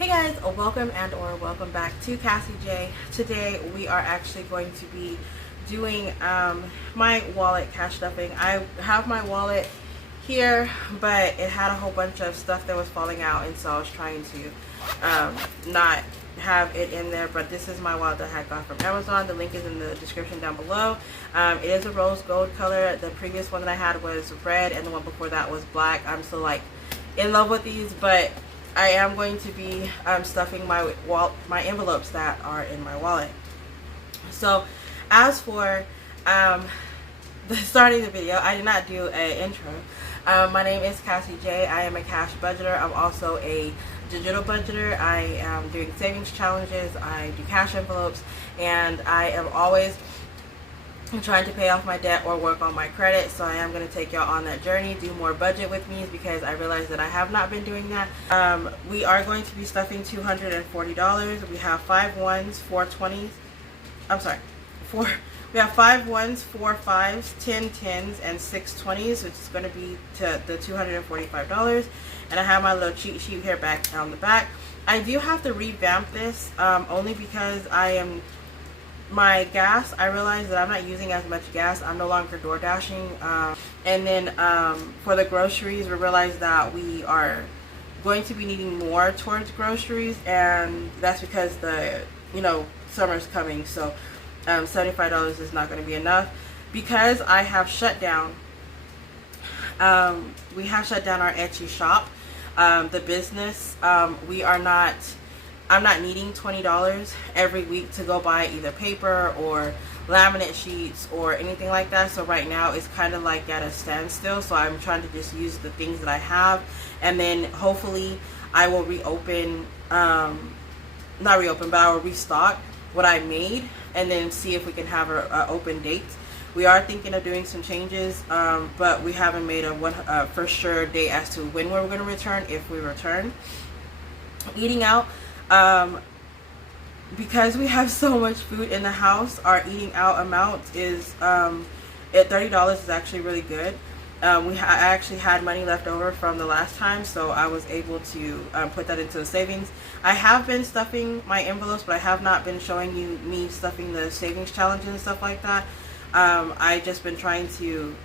Hey guys, welcome or welcome back to CassieJ. Today we are actually going to be doing my wallet cash stuffing. I have my wallet here, but it had a whole bunch of stuff that was falling out, and so I was trying to not have it in there. But this is my wallet that I had got from Amazon. The link is in the description down below. It is a rose gold color. The previous one that I had was red, and the one before that was black. I'm still like in love with these, but I am going to be stuffing my envelopes that are in my wallet. So as for starting the video, I did not do an intro. My name is CassieJ. I am a cash budgeter. I'm also a digital budgeter. I am doing savings challenges. I do cash envelopes, and I am always trying to pay off my debt or work on my credit. So I am going to take y'all on that journey, do more budget with me, because I realize that I have not been doing that. We are going to be stuffing $240. We have 5 ones, 4 20s. I'm sorry, we have 5 ones, 4 5s, 10 10s, and 6 20s, which is going to be to the $245. And I have my little cheat sheet here back on the back. I do have to revamp this only because my gas, I realized that I'm not using as much gas. I'm no longer door dashing. And then for the groceries, we realized that we are going to be needing more towards groceries, and that's because the summer's coming. So $75 is not going to be enough, because I have shut down. We have shut down our Etsy shop, the business. I'm not needing $20 every week to go buy either paper or laminate sheets or anything like that. So right now it's kind of like at a standstill. So I'm trying to just use the things that I have, and then hopefully I will reopen, not reopen, but I will restock what I made, and then see if we can have a open date. We are thinking of doing some changes, but we haven't made a for sure date as to when we're going to return, if we return. Eating out. Because we have so much food in the house, our eating out amount is at $30 is actually really good. I actually had money left over from the last time, so I was able to put that into the savings. I have been stuffing my envelopes, but I have not been showing you me stuffing the savings challenge and stuff like that. I just been trying to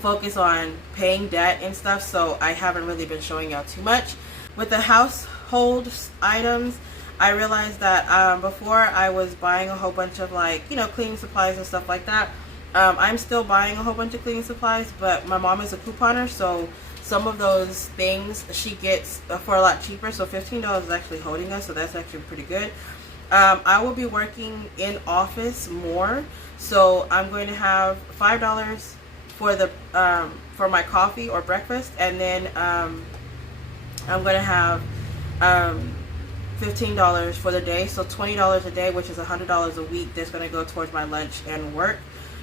focus on paying debt and stuff, so I haven't really been showing y'all too much. With the household items, I realized that before I was buying a whole bunch of cleaning supplies and stuff like that. I'm still buying a whole bunch of cleaning supplies, but my mom is a couponer, so some of those things she gets for a lot cheaper. So $15 is actually holding us, so that's actually pretty good. I will be working in office more, so I'm going to have $5 for the for my coffee or breakfast, and then I'm going to have $15 for the day, so $20 a day, which is $100 a week. That's going to go towards my lunch and work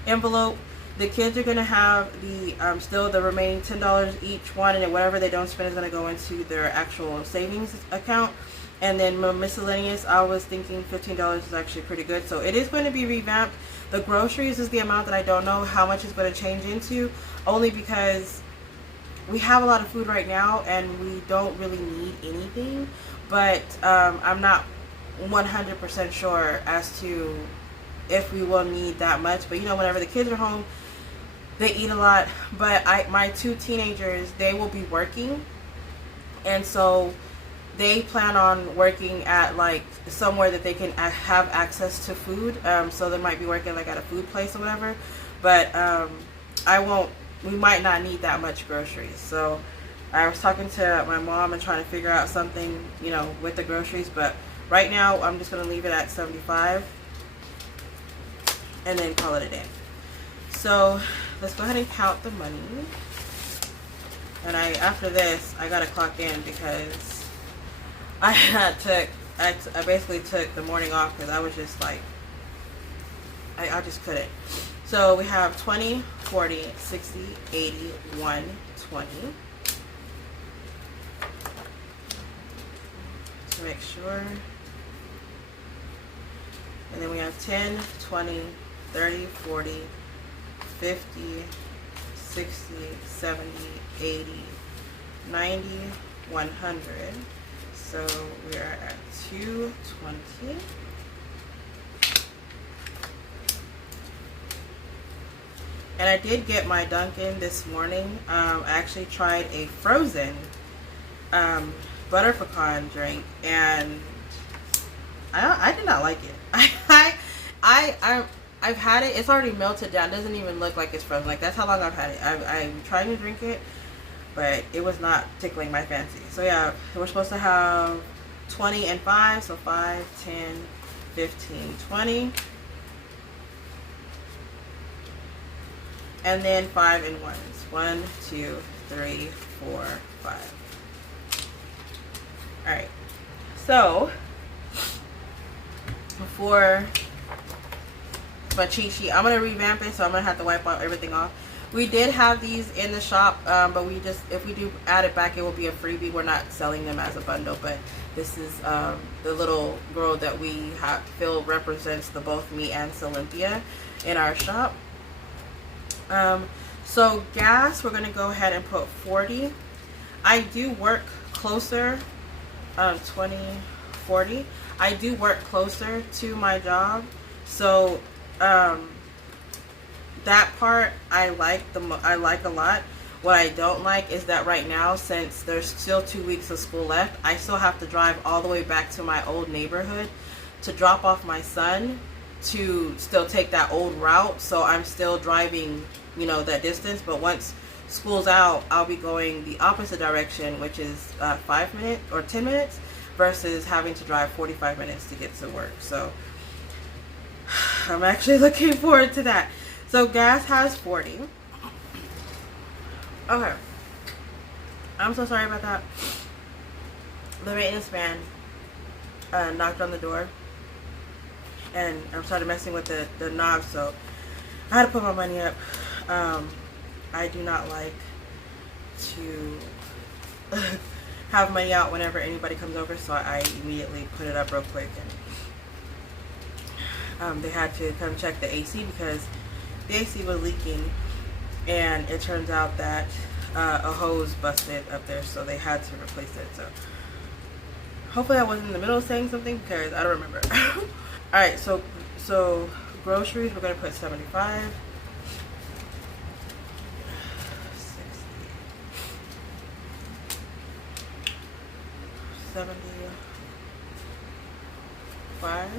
envelope. The kids are going to have the still the remaining $10 each one, and then whatever they don't spend is going to go into their actual savings account. And then my miscellaneous, I was thinking $15 is actually pretty good, so it is going to be revamped. The groceries is the amount that I don't know how much it's going to change into, only because we have a lot of food right now and we don't really need anything, but I'm not 100% sure as to if we will need that much. But whenever the kids are home, they eat a lot. But my 2 teenagers, they will be working, and so they plan on working at somewhere that they can have access to food. So they might be working at a food place or whatever, but we might not need that much groceries. So I was talking to my mom and trying to figure out something, with the groceries. But right now I'm just going to leave it at $75 and then call it a day. So let's go ahead and count the money. And after this, I got to clock in, because I basically took the morning off because I was just I just couldn't. So we have 20, 40, 60, 80, 120. To make sure. And then we have 10, 20, 30, 40, 50, 60, 70, 80, 90, 100. So we are at 220. And I did get my Dunkin' this morning. I actually tried a frozen butter pecan drink, and I did not like it. I've had it. It's already melted down. It doesn't even look like it's frozen. Like, that's how long I've had it. I'm trying to drink it, but it was not tickling my fancy. So yeah, we're supposed to have 20 and 5. So 5, 10, 15, 20. And then 5 and 1s. 1, 2, 3, 4, 5. Alright. So for my cheat sheet, I'm gonna revamp it, so I'm gonna have to wipe out everything off. We did have these in the shop, but we just, if we do add it back, it will be a freebie. We're not selling them as a bundle, but this is the little girl that we feel represents the both me and Olympia in our shop. So gas, we're gonna go ahead and put 40. I do work closer, 20, 40. I do work closer to my job, so that part I like a lot. What I don't like is that right now, since there's still 2 weeks of school left, I still have to drive all the way back to my old neighborhood to drop off my son, to still take that old route. So I'm still driving, you know, that distance. But once school's out, I'll be going the opposite direction, which is 5 minutes or 10 minutes versus having to drive 45 minutes to get to work. So I'm actually looking forward to that. So gas has 40. Okay, I'm so sorry about that. The maintenance man knocked on the door, and I started messing with the knob, so I had to put my money up. I do not like to have money out whenever anybody comes over, so I immediately put it up real quick. And they had to come check the AC because the AC was leaking, and it turns out that a hose busted up there, so they had to replace it. So hopefully I wasn't in the middle of saying something, because I don't remember. Alright, so groceries, we're going to put 75. 60. 75.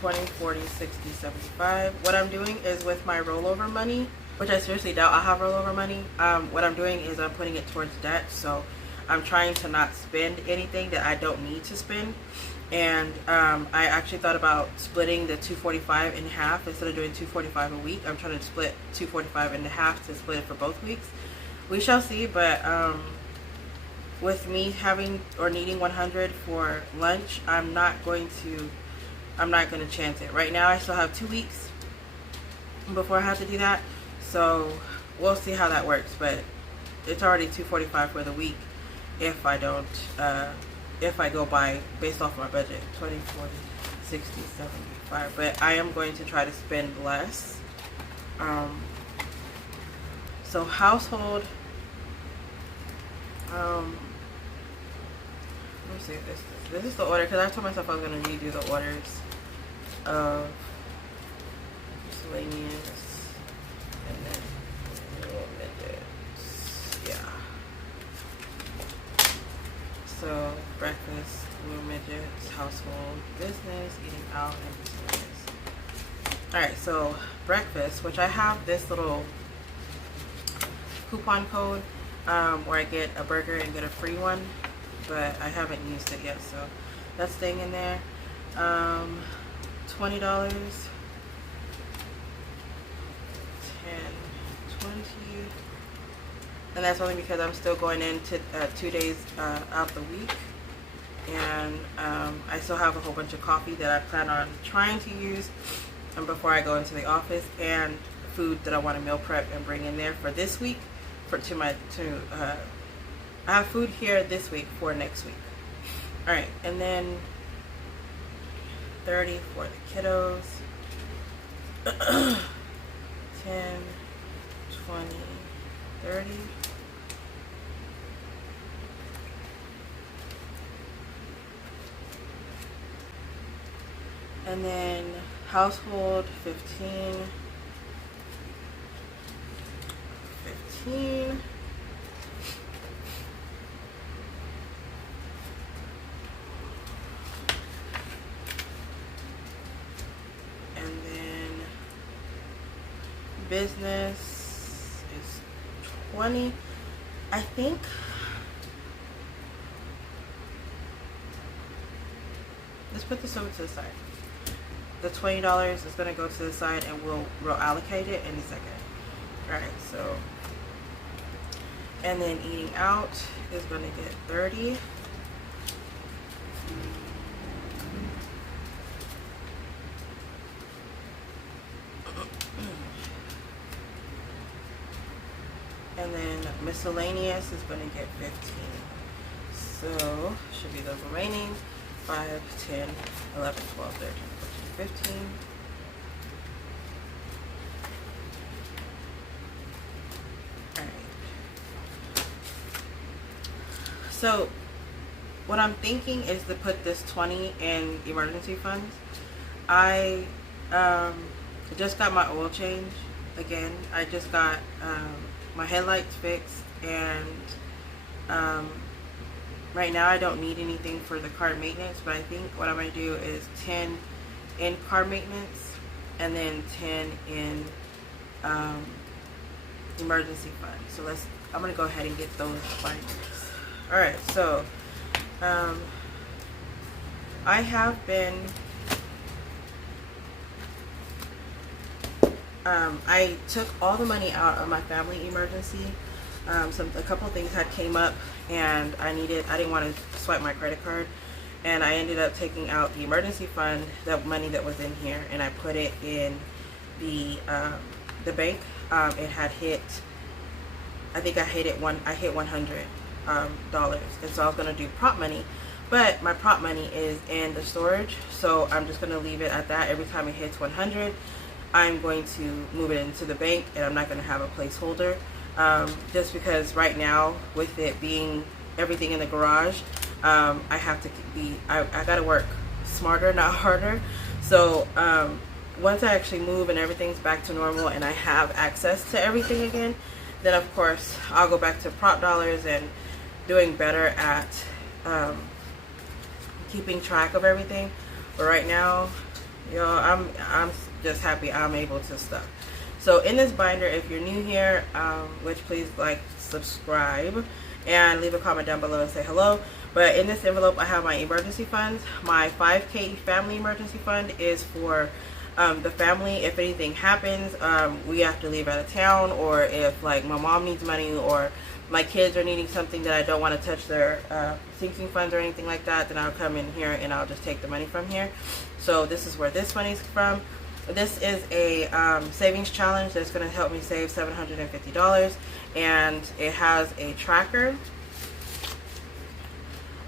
20, 40, 60, 75. What I'm doing is with my rollover money, which I seriously doubt I'll have rollover money. What I'm doing is I'm putting it towards debt. So I'm trying to not spend anything that I don't need to spend. And I actually thought about splitting the $245 in half. Instead of doing $245 a week, I'm trying to split $245 in half to split it for both weeks. We shall see, but with me having or needing 100 for lunch, I'm not going to chance it. Right now I still have 2 weeks before I have to do that, so we'll see how that works. But it's already $245 for the week if I don't if I go by based off my budget, 20, 40, 60, 75. But I am going to try to spend less. So household, let me see if this is the order, because I told myself I was going to redo the orders of miscellaneous and then little midgets. Yeah. So breakfast, little midgets, household, business, eating out, and miscellaneous. Alright, so breakfast, which I have this little coupon code where I get a burger and get a free one, but I haven't used it yet, so that's staying in there. $20, 10, 20, and that's only because I'm still going into 2 days out the week, and I still have a whole bunch of coffee that I plan on trying to use before I go into the office, and food that I want to meal prep and bring in there for this week. I have food here this week for next week. All right, and then 30 for the kiddos. 10, 20, 30. And then household 15. And then business is 20. I think let's put this over to the side. The $20 is going to go to the side, and we'll allocate it in a second. Alright, so, and then eating out is going to get 30. And then miscellaneous is going to get 15. So, should be the remaining 5, 10, 11, 12, 13, 14, 15. Alright. So, what I'm thinking is to put this 20 in emergency funds. I just got my oil change again. I just got my headlights fixed, and right now I don't need anything for the car maintenance, but I think what I'm going to do is 10 in car maintenance and then 10 in emergency fund. So I'm going to go ahead and get those binders. Alright, so I have been I took all the money out of my family emergency. A couple of things had came up, and I didn't want to swipe my credit card, and I ended up taking out the emergency fund, the money that was in here, and I put it in the bank. It had hit, I think I hit $100 dollars, and so I was going to do prop money, but my prop money is in the storage, so I'm just going to leave it at that. Every time it hits 100, I'm going to move it into the bank, and I'm not going to have a placeholder. Just because right now, with it being everything in the garage, I have to I got to work smarter, not harder. So once I actually move and everything's back to normal and I have access to everything again, then of course I'll go back to prop dollars and doing better at keeping track of everything. But right now, I'm just happy I'm able to stuff. So in this binder, if you're new here, which please like, subscribe, and leave a comment down below and say hello. But in this envelope, I have my emergency funds. My 5K family emergency fund is for the family. If anything happens, we have to leave out of town, or if like my mom needs money, or my kids are needing something that I don't want to touch their sinking funds or anything like that, then I'll come in here and I'll just take the money from here. So this is where this money's from. This is a savings challenge that's going to help me save $750, and it has a tracker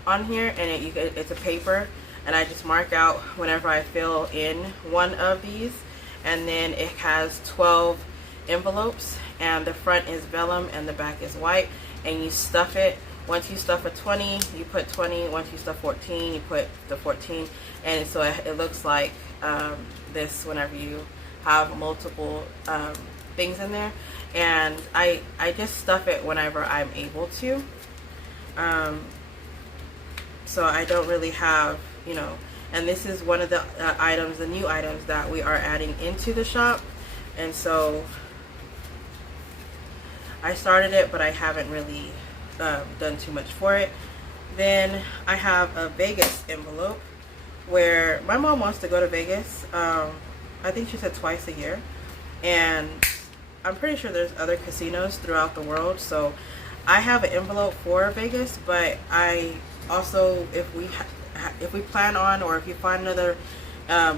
on here, and it's a paper, and I just mark out whenever I fill in one of these, and then it has 12 envelopes, and the front is vellum and the back is white, and you stuff it. Once you stuff a 20, you put 20. Once you stuff 14, you put the 14, and so it looks like this whenever you have multiple things in there. And I just stuff it whenever I'm able to, so I don't really have, and this is one of the items, the new items that we are adding into the shop, and so I started it, but I haven't really done too much for it. Then I have a Vegas envelope, where my mom wants to go to Vegas. I think she said twice a year, and I'm pretty sure there's other casinos throughout the world, so I have an envelope for Vegas. But I also, if we plan on, or if you find another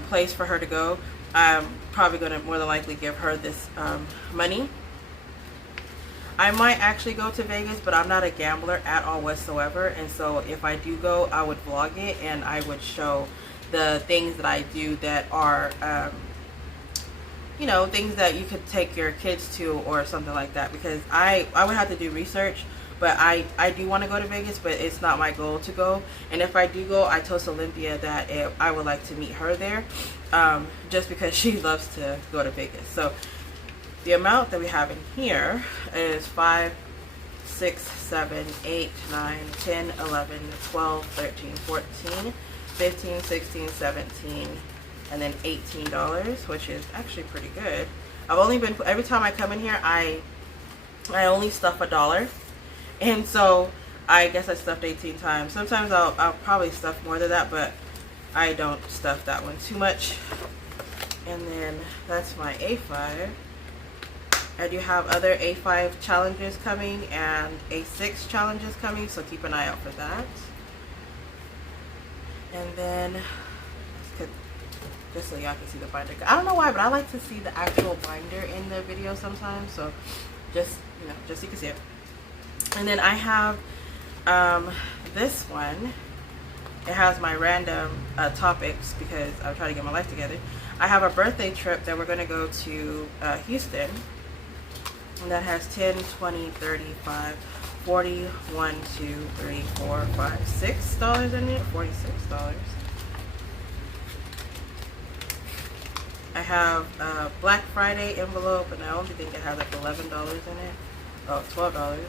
place for her to go, I'm probably going to more than likely give her this money. I might actually go to Vegas, but I'm not a gambler at all whatsoever, and so if I do go, I would vlog it, and I would show the things that I do that are, things that you could take your kids to or something like that, because I would have to do research, but I do want to go to Vegas, but it's not my goal to go. And if I do go, I told Olympia that I would like to meet her there, just because she loves to go to Vegas. So the amount that we have in here is 5, 6, 7, 8, 9, 10, 11, 12, 13, 14, 15, 16, 17, and then $18, which is actually pretty good. I've only been, every time I come in here, I only stuff $1, and so I guess I stuffed 18 times. Sometimes I'll probably stuff more than that, but I don't stuff that one too much. And then that's my A5. I do have other A5 challenges coming and A6 challenges coming, so keep an eye out for that. And then, just so y'all can see the binder. I don't know why, but I like to see the actual binder in the video sometimes, so just, you know, just so you can see it. And then I have this one. It has my random topics because I'm trying to get my life together. I have a birthday trip that we're going to go to Houston. And that has 10, 20, 30, 5, 40, 1, 2, 3, 4, 5, $6 in it. $46. I have a Black Friday envelope, and I only think it has like $11 in it. Oh, $12.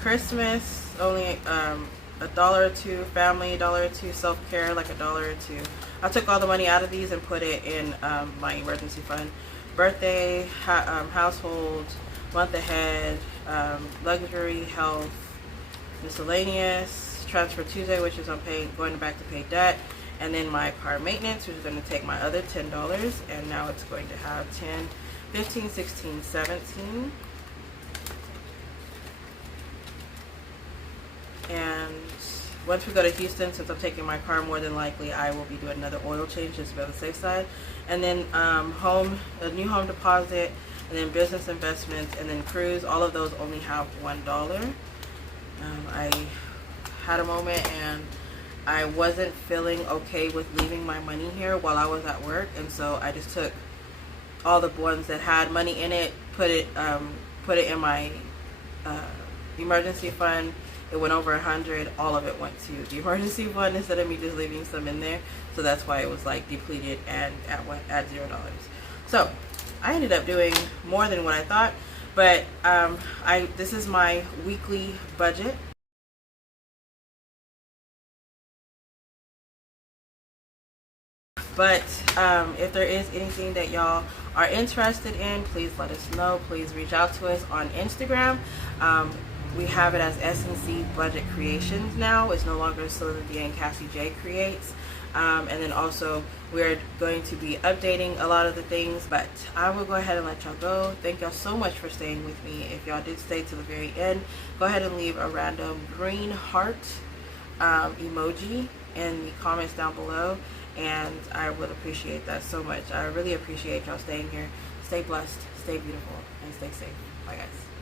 Christmas, only $1 or $2. Family, $1 or $2. Self-care, like $1 or $2. I took all the money out of these and put it in my emergency fund. Birthday, household, month ahead, luxury, health, miscellaneous, transfer Tuesday, which is I'm going back to pay debt, and then my car maintenance, which is going to take my other $10, and now it's going to have 10, 15, 16, 17. And once we go to Houston, since I'm taking my car, more than likely I will be doing another oil change just to be on the safe side. And then a new home deposit, and then business investments, and then cruise. All of those only have $1. I had a moment and I wasn't feeling okay with leaving my money here while I was at work, and so I just took all the ones that had money in it, put it in my emergency fund. It went over 100. All of it went to the emergency fund instead of me just leaving some in there. So that's why it was like depleted and at $0. So I ended up doing more than what I thought, but this is my weekly budget. But if there is anything that y'all are interested in, please let us know. Please reach out to us on Instagram. We have it as SNC Budget Creations now. It's no longer Cynthia and CassieJ Creates. And then also we're going to be updating a lot of the things, but I will go ahead and let y'all go. Thank y'all so much for staying with me. If y'all did stay to the very end, go ahead and leave a random green heart emoji in the comments down below, and I would appreciate that so much. I really appreciate y'all staying here. Stay blessed, stay beautiful, and stay safe. Bye guys.